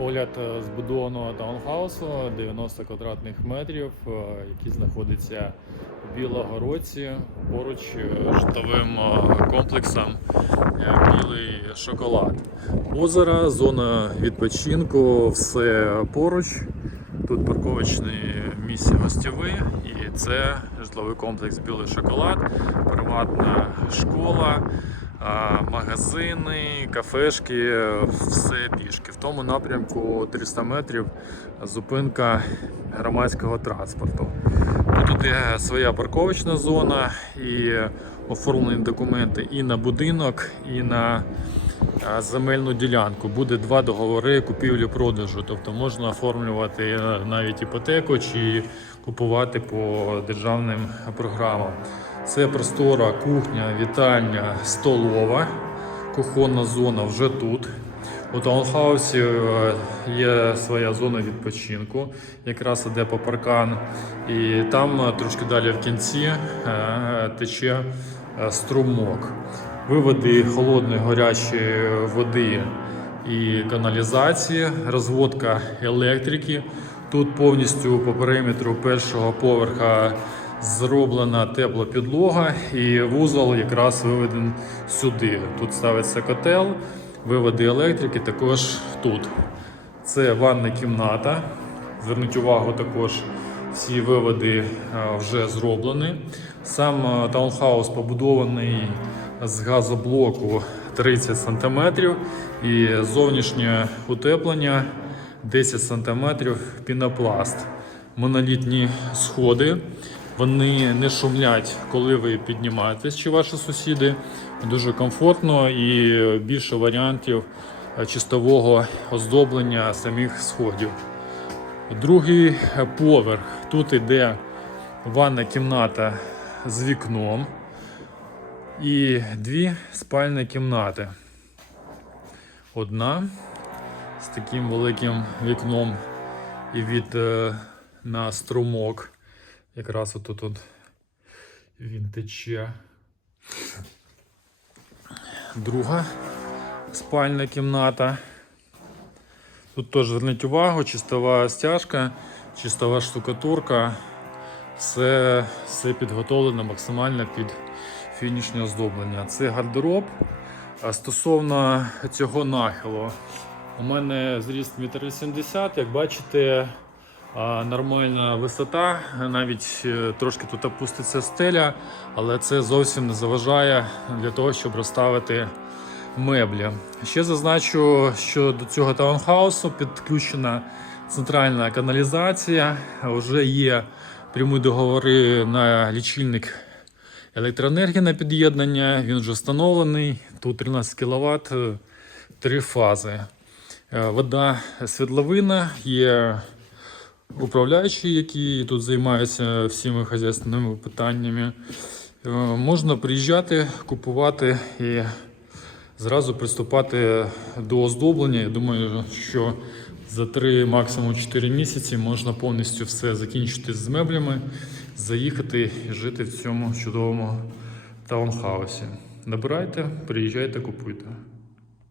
Огляд е, збудованого таунхаусу 90 квадратних метрів, е, який знаходиться в Білогородці поруч е, житловим комплексом Білий шоколад. Озеро, зона відпочинку, все поруч. Тут парковочне місце гостєве і це житловий комплекс Білий шоколад, приватна школа, магазини, кафешки, все пішки. В тому напрямку 300 метрів зупинка громадського транспорту. Тут є своя парковочна зона і оформлені документи і на будинок, і на земельну ділянку. Буде два договори купівлі-продажу. Тобто можна оформлювати е, навіть іпотеку чи купувати по державним програмам. Це простора, кухня, вітальня, столова, кухонна зона вже тут. У таунхаусі е, є своя зона відпочинку, якраз іде по паркан. І там е, трошки далі в кінці е, тече струмок. Виводи холодної гарячої води і каналізації, розводка електрики. Тут повністю по периметру першого поверха зроблена тепла підлога і вузол якраз виведен сюди. Тут ставиться котел, виводи електрики також тут. Це ванна кімната. Зверніть увагу також. Всі виводи е, вже зроблені. Сам е, таунхаус побудований з газоблоку 30 см і зовнішнє утеплення 10 см пінопласт. Монолітні сходи. Вони не шумлять, коли ви піднімаєтесь, чи ваші сусіди. Дуже комфортно і більше варіантів е, чистового оздоблення самих сходів. Другий поверх. Тут іде ванна кімната з вікном і дві спальні кімнати. Одна з таким великим вікном і від е, на струмок. Якраз отут от він тече. Друга спальна кімната. Тут теж зверніть увагу, чистова стяжка, чистова штукатурка. Все, все підготовлено максимально під фінішне оздоблення. Це гардероб. А стосовно цього нахилу, у мене зріст 1,80 м, як бачите, нормальна висота, навіть е, трошки тут опуститься стеля, але це зовсім не заважає для того, щоб розставити меблі. Ще зазначу, що до цього таунхаусу підключена центральна каналізація. Вже є прямі договори на лічильник електроенергії на під'єднання. Він вже встановлений. Тут 13 кВт, три фази. Е, Вода світловина, є управляючі, які тут займаються всіми хазяйственними питаннями. Е, Можна приїжджати, купувати і зразу приступати до оздоблення. Я думаю, що за 3, максимум 4 місяці можна повністю все закінчити з меблями, заїхати і жити в цьому чудовому таунхаусі. Набирайте, приїжджайте, купуйте.